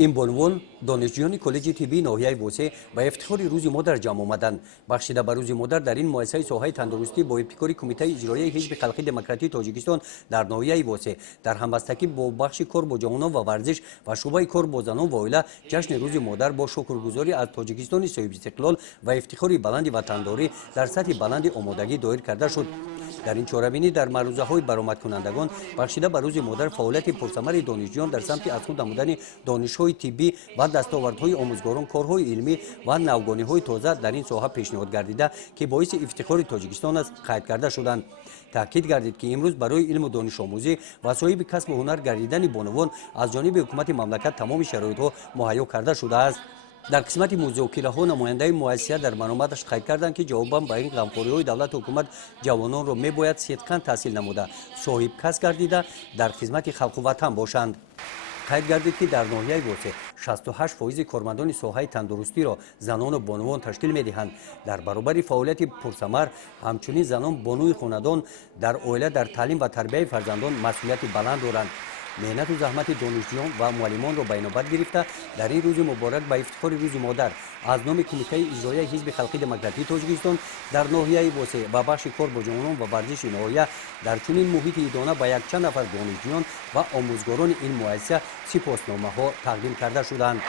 این بانوان دانشجویان کالج طبی ناحیه وسه با افتخار روز مادر جمع آمدند. بخشیده به روز مادر در این مؤسسه ساحه تندرستی با ابتکار کمیته اجرایی حزب خلقی دموکراتیک تاجیکستان در ناحیه وسه در همبستگی با بخش کار با جوانان و ورزش و شعبه کار با زنان و اویلا جشن روز مادر با شکرگزاری از تاجیکستان صاحب استقلال و افتخار بلند وطنداری در سطح بلند آمادگی دایر کرده شد. در این چهاربینی در معروضه‌های برآمد کنندگان بخشیده به روز مادر فعالیت پرثمر دانشجویان در سمت از خود نمودن دانش‌های طبی و دستاوردهای آموزگاران کارهای علمی و نوگانی‌های تازه در این ساحه پیشنهاد گردیده که باعث افتخار تاجیکستان است قید کرده شدند. تاکید گردید که امروز برای علم و دانش آموزی و صاحب کسب و هنر گردیدن بانوان از جانب حکومت مملکت تمام شرایط‌ها مهیا کرده شده است. در قسمت مذاکره ها نماینده مؤسسه در برآمدش قید کردند که جواباً به این غمخوری‌های دولت و حکومت جوانان را میباید صدقاً تحصیل نموده صاحب کسب گردیده در خدمت خلق و وطن باشند. قید گردید که در ناحیه وسه 68% کارمندان ساحه تندرستی را زنان و بانوان تشکیل می‌دهند. در برابر فعالیت پرثمر همچنین زنان بانوی خاندان در اویله در تعلیم و تربیت فرزندان مسئولیت بلند دارند. مهنت و زحمت دانشجویان و معلمان را به نوبت گرفته در این روز مبارک به افتخار روز مادر از نام کمیته اجرایی حزب خلقی دموکراتیک تاجیکستان در ناحیه وسه و بخش کار با جوانان و ورزش ناحیه در چنین محیط ادانه به یک چند نفر دانشجویان و آموزگاران این مؤسسه سپاسنامه‌ها تقدیم کرده شدند.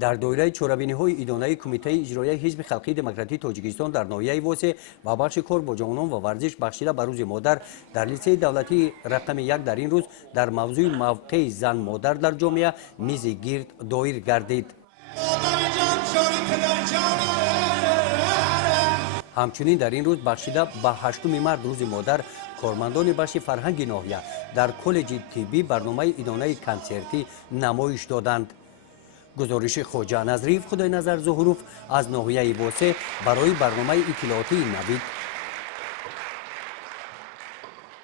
در دایره چهاربینی‌های ادانه کمیته اجرایی حزب خلقی دموکراتیک تاجیکستان در ناحیه وسه و بخش کار با جوانان و ورزش بخشیده به روز مادر در لیسه دولتی رقم 1 در این روز در موضوع موقع زن مادر در جامعه میز گرد دایر گردید. همچنین در این روز بخشیده به 8 مارس روز مادر کارمندان بخش فرهنگ ناحیه در کالج طبی برنامه ادانه کنسرتی نمایش دادند. گزارش خواجه نظریف خدای نظر ظهوروف از ناحیه وسه برای برنامه اطلاعاتی نوید